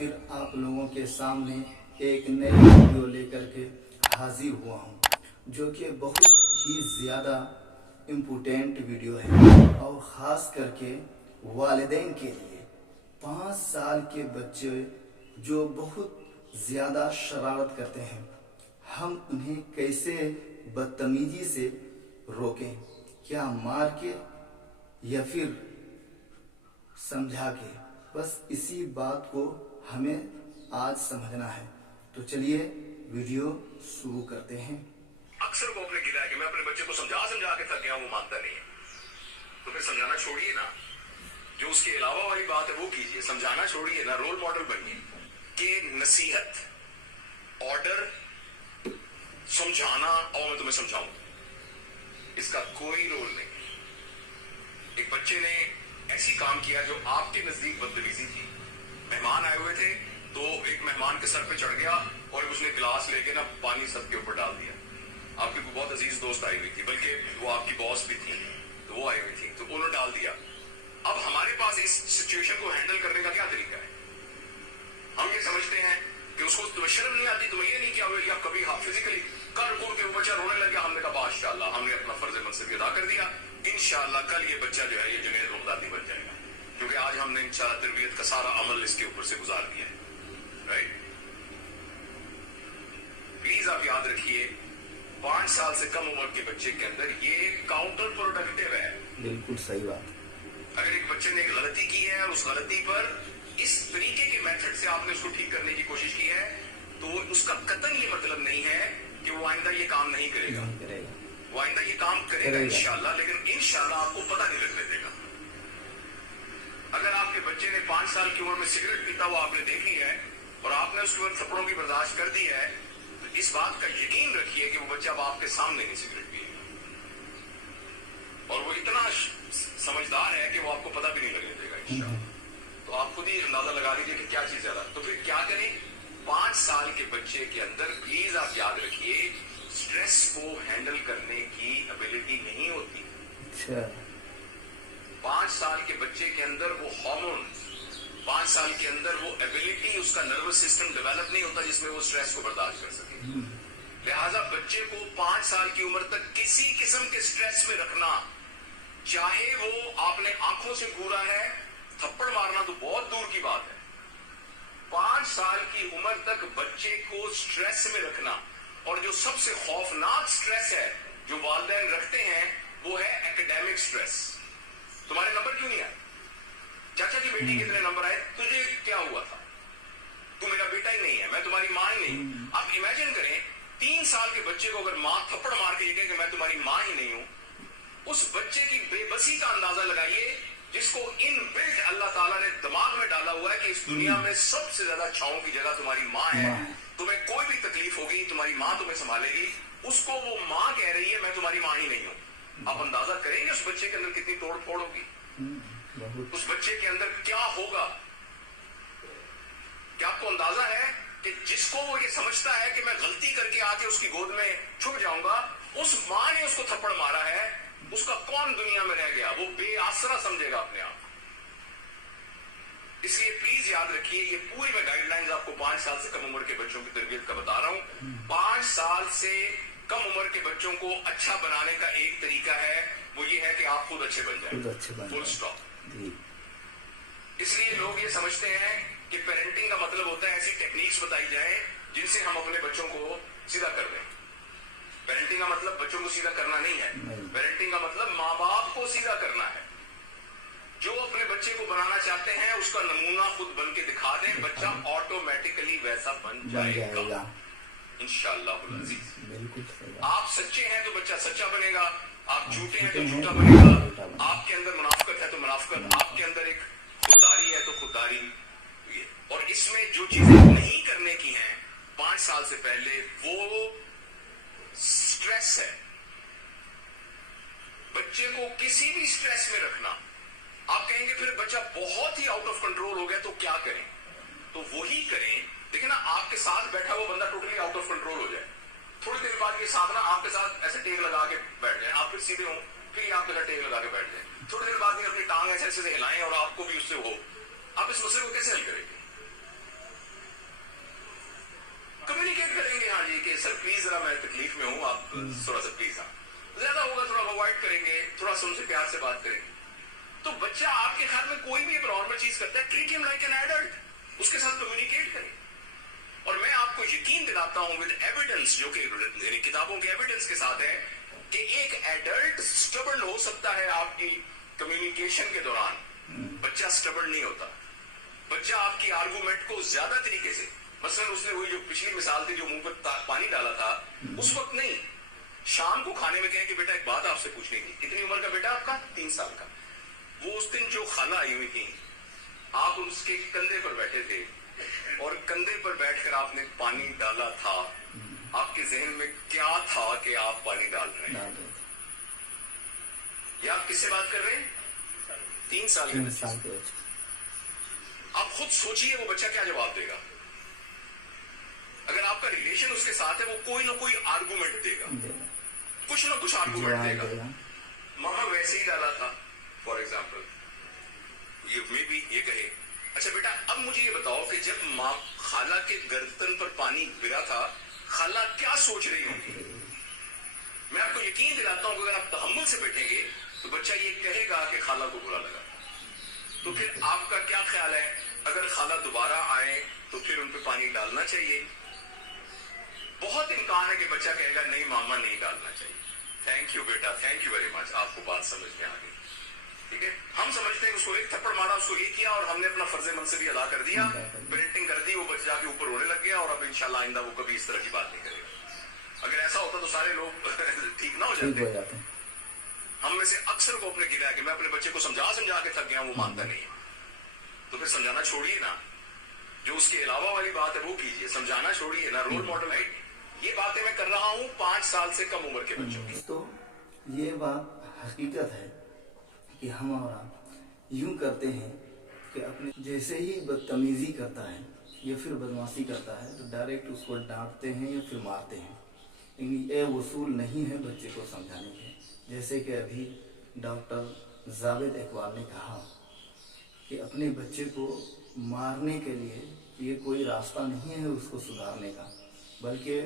फिर आप लोगों के सामने एक नई वीडियो लेकर के हाजिर हुआ हूँ, जो कि बहुत ही ज़्यादा इम्पोर्टेंट वीडियो है और ख़ास करके वालिदैन के लिए। 5 साल के बच्चे जो बहुत ज़्यादा शरारत करते हैं, हम उन्हें कैसे बदतमीजी से रोकें, क्या मार के या फिर समझा के? बस इसी बात को हमें आज समझना है। तो चलिए वीडियो शुरू करते हैं। अक्सर वो अपने गिला है कि मैं अपने बच्चे को समझा के थक गया हूं, वो मानता नहीं है। तो फिर समझाना छोड़िए ना, जो उसके अलावा वाली बात है वो कीजिए। समझाना छोड़िए ना, रोल मॉडल बनिए कि नसीहत, ऑर्डर, समझाना और मैं तुम्हें समझाऊं, इसका कोई रोल नहीं। एक बच्चे ने ऐसी काम किया जो आपके नजदीक बदतमीजी थी। मेहमान आए हुए थे तो एक मेहमान के सर पे चढ़ गया और उसने गिलास लेके ना पानी सबके ऊपर डाल दिया। आपकी कोई बहुत अजीज दोस्त आई हुई थी, बल्कि वो आपकी बॉस भी थी, तो वो आई हुई थी, तो उन्होंने डाल दिया। अब हमारे पास इस सिचुएशन को हैंडल करने का क्या तरीका है? हम ये समझते हैं कि उसको तुम्हें शर्म नहीं आती, तुम्हें ये नहीं किया हुआ, या कभी फिजिकली कर कूद के बच्चा रोने लग गया, हमने कहा माशाअल्लाह हमने अपना फर्ज मनसब अदा कर दिया, इंशाअल्लाह कल ये बच्चा जो है ये जुनैद बगदादी बन जाएगा, क्योंकि आज हमने इंशाअल्लाह तरबियत का सारा अमल इसके ऊपर से गुजार दिया है। राइट? प्लीज आप याद रखिए, 5 साल से कम उम्र के बच्चे के अंदर ये काउंटर प्रोडक्टिव है। बिल्कुल सही बात। अगर एक बच्चे ने एक गलती की है और उस गलती पर इस तरीके के मेथड से आपने उसको ठीक करने की कोशिश की है, तो उसका कतई ये मतलब नहीं है कि वो आइंदा ये काम नहीं करेगा। वो आइंदा ये काम करेगा इंशाअल्लाह, लेकिन इंशाअल्लाह आपको पता नहीं लगने देगा। अगर आपके बच्चे ने 5 साल की उम्र में सिगरेट पीता हुआ आपने देखी है और आपने उसके ऊपर थप्पड़ों की बर्दाश्त कर दी है, तो इस बात का यकीन रखिए कि वो बच्चा अब आपके सामने नहीं सिगरेट पिएगा, और वो इतना समझदार है कि वो आपको पता भी नहीं लगने देगा इंशाअल्लाह। तो आप खुद ही अंदाजा लगा लीजिए कि क्या चीज ज्यादा। तो फिर क्या करें? 5 साल के बच्चे के अंदर प्लीज आप याद रखिए, स्ट्रेस को हैंडल करने की एबिलिटी नहीं होती। अच्छा। 5 साल के बच्चे के अंदर वो हार्मोन, 5 साल के अंदर वो एबिलिटी, उसका नर्वस सिस्टम डेवलप नहीं होता जिसमें वो स्ट्रेस को बर्दाश्त कर सके। लिहाजा बच्चे को 5 साल की उम्र तक किसी किस्म के स्ट्रेस में रखना, चाहे वो आपने आंखों से घूरा है, थप्पड़ मारना तो बहुत दूर की बात है, 5 साल की उम्र तक बच्चे को स्ट्रेस में रखना। और जो सबसे खौफनाक स्ट्रेस है जो वालिदैन रखते हैं, वो है एकेडमिक स्ट्रेस। तुम्हारे नंबर क्यों नहीं आए? चाचा की बेटी कितने नंबर आए? तुझे क्या हुआ था? तू मेरा बेटा ही नहीं है, मैं तुम्हारी मां ही नहीं। आप इमेजिन करें, 3 साल के बच्चे को अगर मां थप्पड़ मार के ये कहे कि मैं तुम्हारी मां ही नहीं हूं, उस बच्चे की बेबसी का अंदाजा लगाइए, जिसको इन बिल्ट अल्लाह ताला ने दिमाग में डाला हुआ है कि इस दुनिया में सबसे ज्यादा छांव की जगह तुम्हारी माँ है। तुम्हें कोई भी तकलीफ होगी तुम्हारी माँ तुम्हें संभालेगी। उसको वो माँ कह रही है मैं तुम्हारी माँ ही नहीं हूँ। आप अंदाजा करेंगे उस बच्चे के अंदर कितनी तोड़ फोड़ होगी, उस बच्चे के अंदर क्या होगा? क्या आपको अंदाजा है कि जिसको वो ये समझता है कि मैं गलती करके आके उसकी गोद में छुप जाऊंगा, उस माँ ने उसको थप्पड़ मारा है, उसका कौन दुनिया में रह गया? वो बेआसरा समझेगा अपने आप। इसलिए प्लीज याद रखिए, ये पूरी मैं गाइडलाइंस आपको 5 साल से कम उम्र के बच्चों की तरबियत का बता रहा हूं। 5 साल से कम उम्र के बच्चों को अच्छा बनाने का एक तरीका है, वो ये है कि आप खुद अच्छे बन जाए, फुल स्टॉप। इसलिए लोग ये समझते हैं कि पेरेंटिंग का मतलब होता है ऐसी टेक्निक्स बताई जाए जिनसे हम अपने बच्चों को सीधा कर दें। पेरेंटिंग का मतलब बच्चों को सीधा करना नहीं है। पेरेंटिंग का मतलब माँ बाप को सीधा करना है। जो अपने बच्चे को बनाना चाहते हैं उसका नमूना खुद बन के दिखा दें, बच्चा ऑटोमेटिकली वैसा बन जाएगा इंशाअल्लाह अज़ीज़। आप सच्चे हैं तो बच्चा सच्चा बनेगा, आप झूठे हैं तो झूठा बनेगा, आपके अंदर मुनाफिकत है तो मुनाफिकत, आपके अंदर एक खुददारी है तो खुददारी। और इसमें जो चीजें नहीं करने की हैं 5 साल से पहले, वो स्ट्रेस है। बच्चे को किसी भी स्ट्रेस में रखना। आप कहेंगे फिर बच्चा बहुत ही आउट ऑफ कंट्रोल हो गया तो क्या करें? तो वही करें, देखिए ना, आपके साथ बैठा हुआ बंदा टोटली आउट ऑफ कंट्रोल हो जाए, थोड़ी देर बाद ये साधना आपके साथ ऐसे टेक लगा के बैठ जाए, आप फिर सीधे हो, फिर आपके साथ टेक लगा के बैठ जाए, थोड़ी देर बाद अपनी टांग ऐसे ऐसे हिलाएं और आपको भी उससे हो, आप इस मसले को कैसे हल करेंगे? कि सर प्लीज जरा मैं तकलीफ में हूँ, आप थोड़ा सा प्लीज, हाँ ज्यादा होगा थोड़ा अवॉइड करेंगे, थोड़ा सा उनसे प्यार से बात करेंगे। तो बच्चा आपके ख्याल में कोई भी नॉर्मल चीज करता है, treat him like an adult, उसके साथ कम्युनिकेट करें। और मैं आपको यकीन दिलाता हूं विद एविडेंस, जो कि किताबों के एविडेंस के साथ है, कि एक एडल्ट स्टबर्न हो सकता है आपकी कम्युनिकेशन के दौरान, बच्चा स्टबर्न नहीं होता। बच्चा आपकी आर्गुमेंट को ज्यादा तरीके से, मसलन उसने वही जो पिछली मिसाल थी जो मुंह पर पानी डाला था, उस वक्त नहीं, शाम को खाने में कहें कि बेटा एक बात आपसे पूछनी थी। कितनी उम्र का बेटा आपका? 3 साल का। वो उस दिन जो खाला आई हुई थी, आप उसके कंधे पर बैठे थे और कंधे पर बैठकर आपने पानी डाला था, आपके जहन में क्या था कि आप पानी डाल रहे हैं? या आप किससे बात कर रहे हैं? 3 साल के बच्चे। आप खुद सोचिए वो बच्चा क्या जवाब देगा। अगर आपका रिलेशन उसके साथ है, वो कोई ना कोई आर्गुमेंट देगा, कुछ ना कुछ आर्गुमेंट देगा। मामा वैसे ही डाला था, फॉर एग्जाम्पल, ये मे बी ये कहे, अच्छा बेटा अब मुझे ये बताओ कि जब माँ खाला के गर्दन पर पानी गिरा था, खाला क्या सोच रही होंगी? मैं आपको यकीन दिलाता हूं कि अगर आप तहम्मुल से बैठेंगे तो बच्चा ये कहेगा कि खाला को बुरा लगा। तो फिर आपका क्या ख्याल है, अगर खाला दोबारा आए तो फिर उन पे पानी डालना चाहिए? बहुत इम्कान है कि बच्चा कहेगा नहीं मामा नहीं डालना चाहिए। थैंक यू बेटा, थैंक यू वेरी मच, आपको बात समझ में आ गई। ठीक है, हम समझते हैं उसको एक थप्पड़ मारा, उसको ये किया और हमने अपना फर्ज मनसबी अदा कर दिया, पेरेंटिंग कर दी, वो बच्चा के ऊपर रोने लग गया और अब इंशाल्लाह आइंदा वो कभी इस तरह की बात नहीं करेगा। अगर ऐसा होता तो सारे लोग ठीक ना हो जाते। हम में से अक्सर को अपने गिरा कि मैं अपने बच्चे को समझा के थक गया, वो मानता नहीं है, तो फिर समझाना छोड़िए ना, जो उसके अलावा वाली बात है वो कीजिए, समझाना छोड़िए ना, रोल मॉडल है। ये बातें मैं कर रहा हूँ 5 साल से कम उम्र के बच्चों की। तो ये बात हकीकत है कि हमारा यूं करते हैं कि अपने जैसे ही बदतमीजी करता है या फिर बदमाशी करता है तो डायरेक्ट उसको डांटते हैं या फिर मारते हैं। लेकिन ये वसूल नहीं है बच्चे को समझाने के। जैसे कि अभी डॉक्टर जावेद इकबाल ने कहा कि अपने बच्चे को मारने के लिए ये कोई रास्ता नहीं है उसको सुधारने का, बल्कि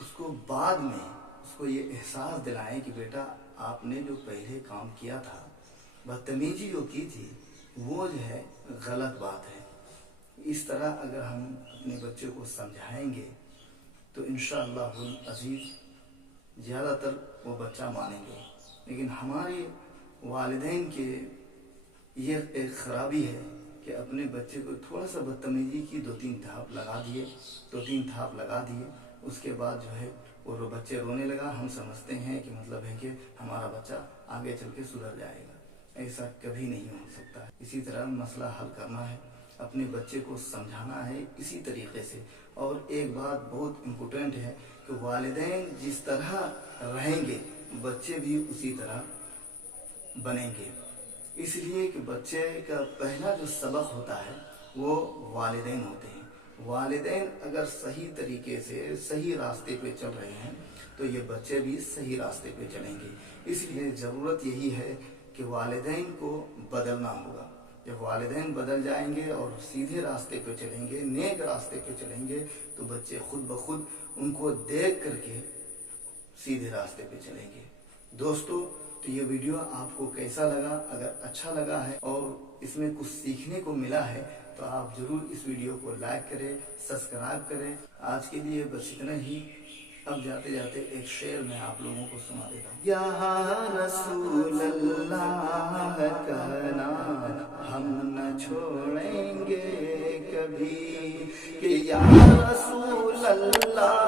उसको बाद में उसको ये एहसास दिलाएं कि बेटा आपने जो पहले काम किया था, बदतमीजी जो की थी, वो जो है गलत बात है। इस तरह अगर हम अपने बच्चे को समझाएंगे तो इंशाअल्लाहुल अज़ीज़ ज़्यादातर वो बच्चा मानेंगे। लेकिन हमारे वालिदैन के ये एक ख़राबी है कि अपने बच्चे को थोड़ा सा बदतमीजी की 2-3 थाप लगा दिए, उसके बाद जो है वो बच्चे रोने लगा, हम समझते हैं कि मतलब है कि हमारा बच्चा आगे चल के सुधर जाएगा। ऐसा कभी नहीं हो सकता है। इसी तरह मसला हल करना है, अपने बच्चे को समझाना है इसी तरीके से। और एक बात बहुत इम्पोर्टेंट है कि वालिदैन जिस तरह रहेंगे बच्चे भी उसी तरह बनेंगे। इसलिए कि बच्चे का पहला जो सबक होता है वो वालिदैन होते हैं। वालिदैन अगर सही तरीके से सही रास्ते पे चल रहे हैं तो ये बच्चे भी सही रास्ते पे चलेंगे। इसलिए ज़रूरत यही है कि वालिदैन को बदलना होगा। जब वालिदैन बदल जाएंगे और सीधे रास्ते पे चलेंगे, नेक रास्ते पे चलेंगे, तो बच्चे खुद ब खुद उनको देख करके सीधे रास्ते पे चलेंगे। दोस्तों, तो ये वीडियो आपको कैसा लगा? अगर अच्छा लगा है और इसमें कुछ सीखने को मिला है तो आप जरूर इस वीडियो को लाइक करें, सब्सक्राइब करें। आज के लिए बस इतना ही। अब जाते जाते एक शेर मैं आप लोगों को सुना देता हूँ। या रसूल अल्लाह कहना हम न छोड़ेंगे कभी, कि या रसूल अल्लाह